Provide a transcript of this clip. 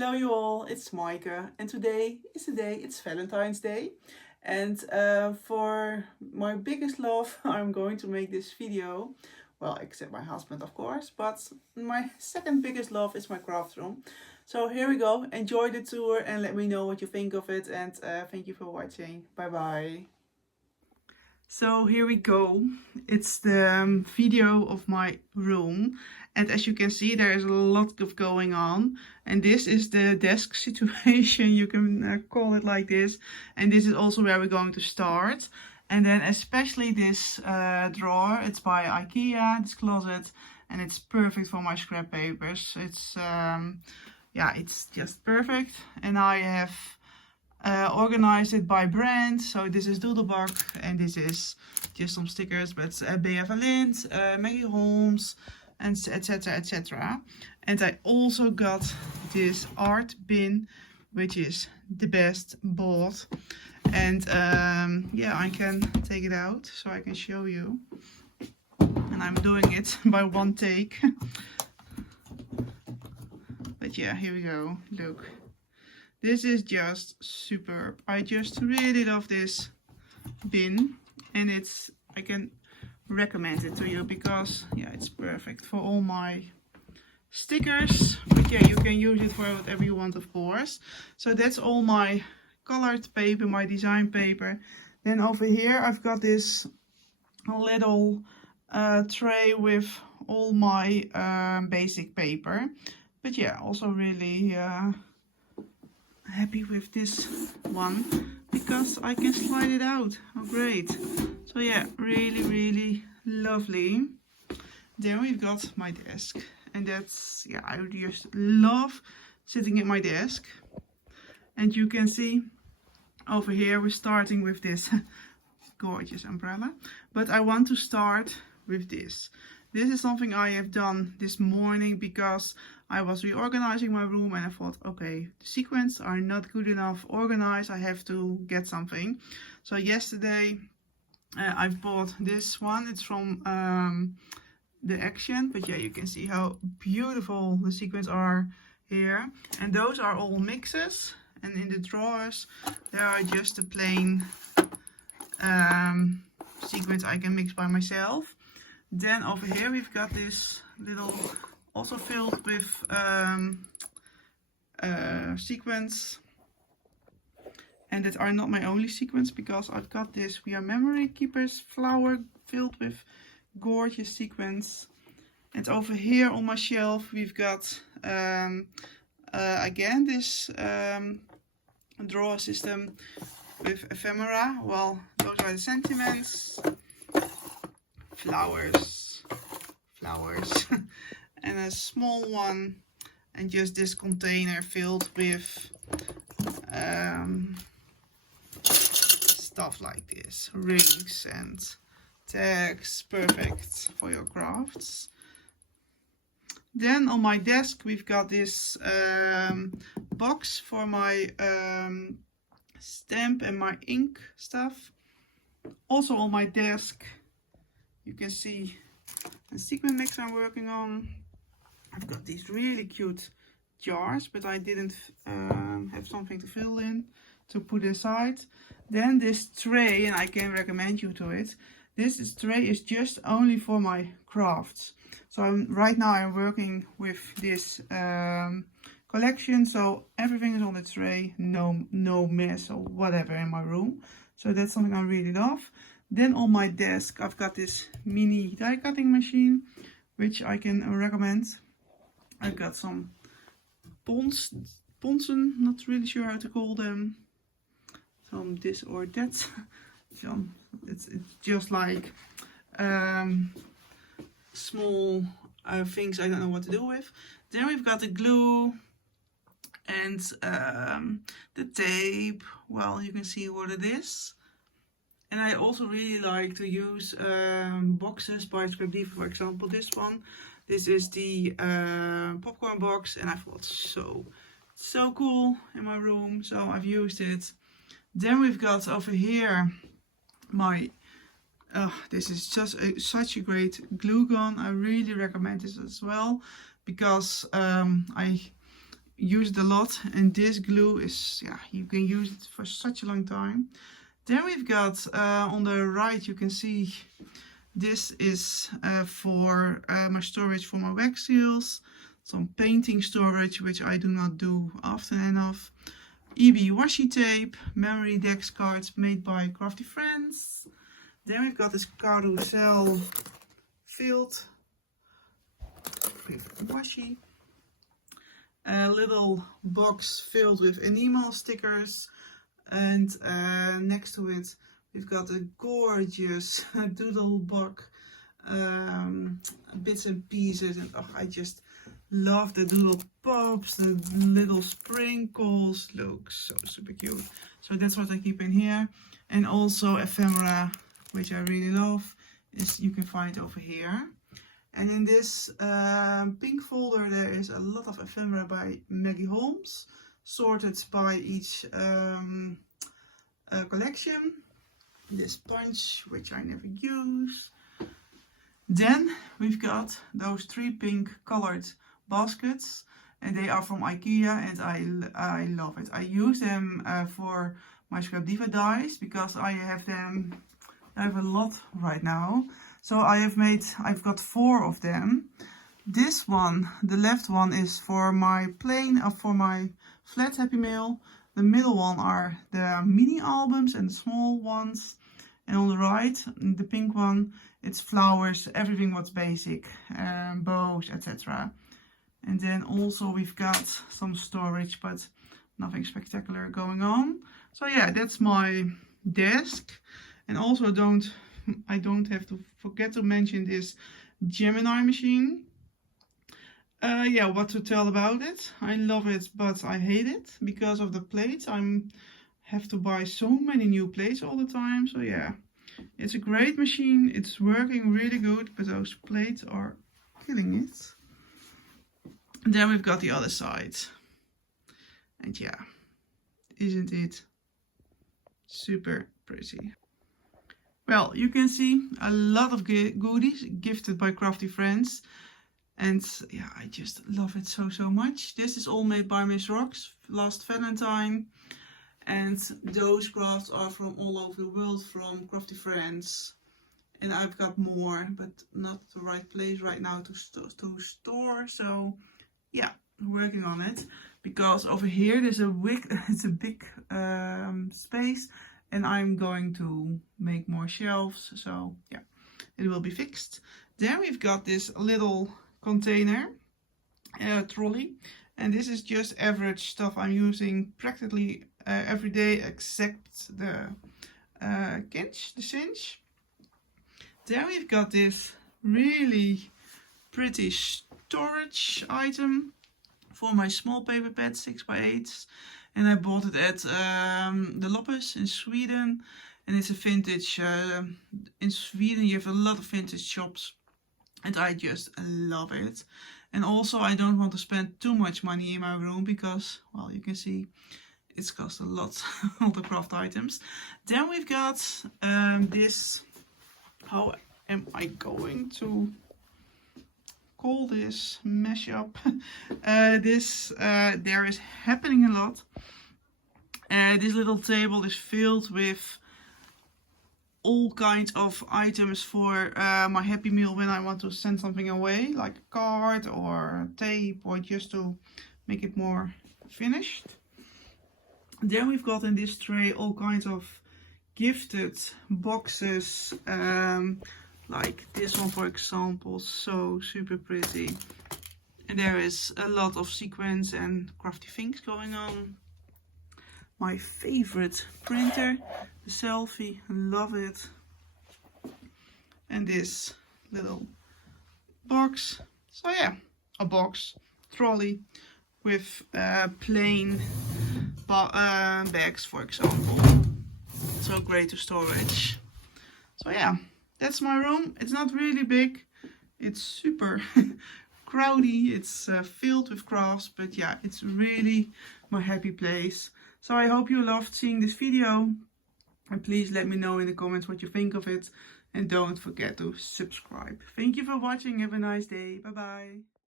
Hello you all, it's Maaike and today is the day, it's Valentine's Day. And for my biggest love I'm going to make this video. Well, except my husband of course, but my second biggest love is my craft room. So here we go, enjoy the tour and let me know what you think of it, and thank you for watching. Bye bye. So here we go. It's the video of my room, and as you can see there is a lot of going on, and this is the desk situation, you can call it like this, and this is also where we're going to start. And then especially this drawer, it's by IKEA, this closet, and it's perfect for my scrap papers. It's yeah, it's just perfect. And I have organized it by brand. So this is Doodlebug and this is just some stickers, but BF Lind, Maggie Holmes, and etc etc. And I also got this art bin, which is the best bought. And yeah, I can take it out so I can show you. And I'm doing it by one take. But yeah, here we go. Look. This is just superb. I just really love this bin, and I can recommend it to you because yeah, it's perfect for all my stickers. But yeah, you can use it for whatever you want, of course. So that's all my colored paper, my design paper. Then over here I've got this little tray with all my basic paper. But yeah, also really happy with this one because I can slide it out. Oh great. So yeah, really lovely. Then we've got my desk, and that's, yeah, I just love sitting at my desk. And you can see over here we're starting with this gorgeous umbrella, but I want to start with this. This is something I have done this morning because I was reorganizing my room and I thought, okay, the sequins are not good enough organized, I have to get something. So yesterday I've bought this one. It's from the Action, but yeah, you can see how beautiful the sequins are here. And those are all mixes, and in the drawers there are just the plain sequins I can mix by myself. Then over here we've got this little, also filled with sequins, and that are not my only sequins because I've got this We Are Memory Keepers flower filled with gorgeous sequins. And over here on my shelf we've got again this drawer system with ephemera. Well, those are the sentiments. Flowers and a small one, and just this container filled with stuff like this, rings and tags, perfect for your crafts. Then on my desk we've got this box for my stamp and my ink stuff. Also on my desk you can see the sequin mix I'm working on. I've got these really cute jars, but I didn't have something to fill in to put inside. Then this tray, and I can recommend you to it. This tray is just only for my crafts. So right now I'm working with this collection, so everything is on the tray, no mess or whatever in my room. So that's something I really love. Then on my desk I've got this mini die cutting machine, which I can recommend. I've got some ponsen, not really sure how to call them, some this or that. It's just like small things I don't know what to do with. Then we've got the glue and the tape. Well, you can see what it is. And I also really like to use boxes by Scrap Diva, for example this one. This is the popcorn box, and I thought so cool in my room, so I've used it. Then we've got over here my, this is just such a great glue gun. I really recommend this as well because use it a lot, and this glue is, yeah, you can use it for such a long time. Then we've got on the right, you can see this is for my storage for my wax seals, some painting storage, which I do not do often enough. EB washi tape, memory dex cards made by Crafty Friends. Then we've got this carousel filled with washi. A little box filled with enamel stickers, and next to it we've got a gorgeous doodle book, bits and pieces, and oh, I just love the doodle pops, the little sprinkles, look so super cute. So that's what I keep in here. And also ephemera, which I really love, is you can find over here. And in this pink folder there is a lot of ephemera by Maggie Holmes, sorted by each collection. This punch, which I never use. Then we've got those 3 pink colored baskets, and they are from IKEA, and I love it. I use them for my Scrap Diva dies, because I have them, I have a lot right now. So I've got 4 of them. This one, the left one, is for my plain, for my flat Happy Mail. The middle one are the mini albums and the small ones. And on the right, the pink one, it's flowers, everything what's basic, bows, etc. And then also we've got some storage, but nothing spectacular going on. So yeah, that's my desk. And also I don't have to forget to mention this Gemini machine. Yeah, what to tell about it? I love it, but I hate it because of the plates. I have to buy so many new plates all the time. So yeah, it's a great machine. It's working really good, but those plates are killing it. And then we've got the other side. And yeah, isn't it super pretty? Well, you can see a lot of goodies gifted by Crafty Friends. And yeah, I just love it so much. This is all made by Miss Rocks last Valentine. And those crafts are from all over the world from Crafty Friends. And I've got more, but not the right place right now to store. So yeah, working on it. Because over here there's it's a big space. And I'm going to make more shelves. So yeah, it will be fixed. Then we've got this little container trolley, and this is just average stuff I'm using practically every day, except the cinch. Then we've got this really pretty storage item for my small paper pads, 6x8s, and I bought it at the Loppes in Sweden, and it's a vintage. In Sweden you have a lot of vintage shops, and I just love it. And also I don't want to spend too much money in my room because, well, you can see it's cost a lot, all the craft items. Then we've got this, how am I going to call this mashup? There is happening a lot. This little table is filled with all kinds of items for my Happy Meal when I want to send something away, like a card or tape, or just to make it more finished. Then we've got in this tray all kinds of gifted boxes, like this one for example, so super pretty. And there is a lot of sequins and crafty things going on. My favorite printer, the Selfie, love it. And this little box. So yeah, a box, trolley with plain bags, for example. So great to storage. So yeah, that's my room. It's not really big. It's super crowdy. It's filled with crafts, but yeah, it's really my happy place. So I hope you loved seeing this video, and please let me know in the comments what you think of it, and don't forget to subscribe. Thank you for watching. Have a nice day. Bye bye.